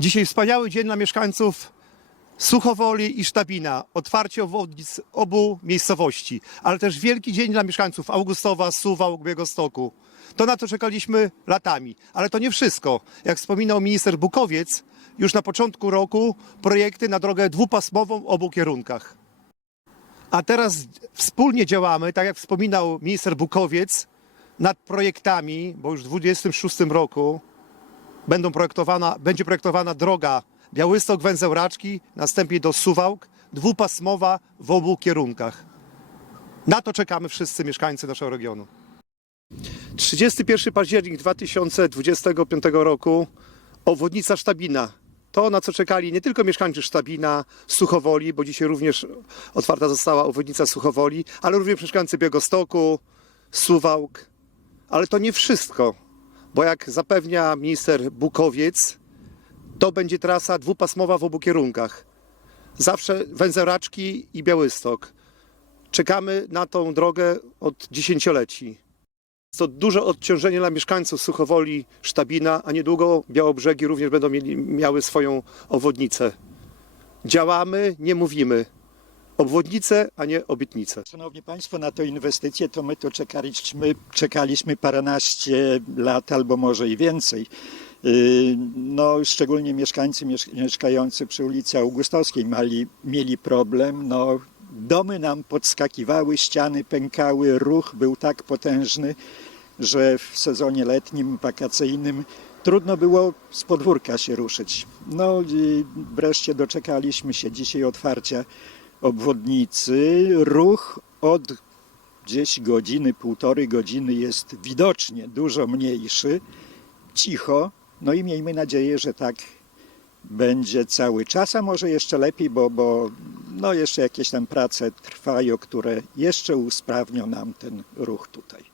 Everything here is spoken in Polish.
Dzisiaj wspaniały dzień dla mieszkańców Suchowoli i Sztabina. Otwarcie obwodnic obu miejscowości, ale też wielki dzień dla mieszkańców Augustowa, Suwałk, Białegostoku. To na to czekaliśmy latami, ale to nie wszystko. Jak wspominał minister Bukowiec, już na początku roku projekty na drogę dwupasmową w obu kierunkach. A teraz wspólnie działamy, tak jak wspominał minister Bukowiec, nad projektami, bo już w 2026 roku będą projektowana, będzie projektowana droga Białystok, Węzeł Raczki, następnie do Suwałk, dwupasmowa w obu kierunkach. Na to czekamy wszyscy mieszkańcy naszego regionu. 31 październik 2025 roku, obwodnica Sztabina. To, na co czekali nie tylko mieszkańcy Sztabina, Suchowoli, bo dzisiaj również otwarta została obwodnica Suchowoli, ale również mieszkańcy Białegostoku, Suwałk. Ale to nie wszystko, bo jak zapewnia minister Bukowiec, to będzie trasa dwupasmowa w obu kierunkach. Zawsze węzeł Raczki i Białystok. Czekamy na tą drogę od dziesięcioleci. To duże odciążenie dla mieszkańców Suchowoli, Sztabina, a niedługo Białobrzegi również będą mieli, miały swoją obwodnicę. Działamy, nie mówimy. Obwodnice, a nie obietnice. Szanowni Państwo, na tę inwestycję to my to czekaliśmy, czekaliśmy paręnaście lat albo może i więcej. Yy, No, szczególnie mieszkańcy miesz- mieszkający przy ulicy Augustowskiej mieli, mieli problem. No, domy nam podskakiwały, ściany pękały, ruch był tak potężny, że w sezonie letnim, wakacyjnym trudno było z podwórka się ruszyć. No i wreszcie doczekaliśmy się dzisiaj otwarcia obwodnicy. Ruch od gdzieś godziny, półtorej godziny jest widocznie dużo mniejszy, cicho. No i miejmy nadzieję, że tak będzie cały czas, a może jeszcze lepiej, bo, bo no jeszcze jakieś tam prace trwają, które jeszcze usprawnią nam ten ruch tutaj.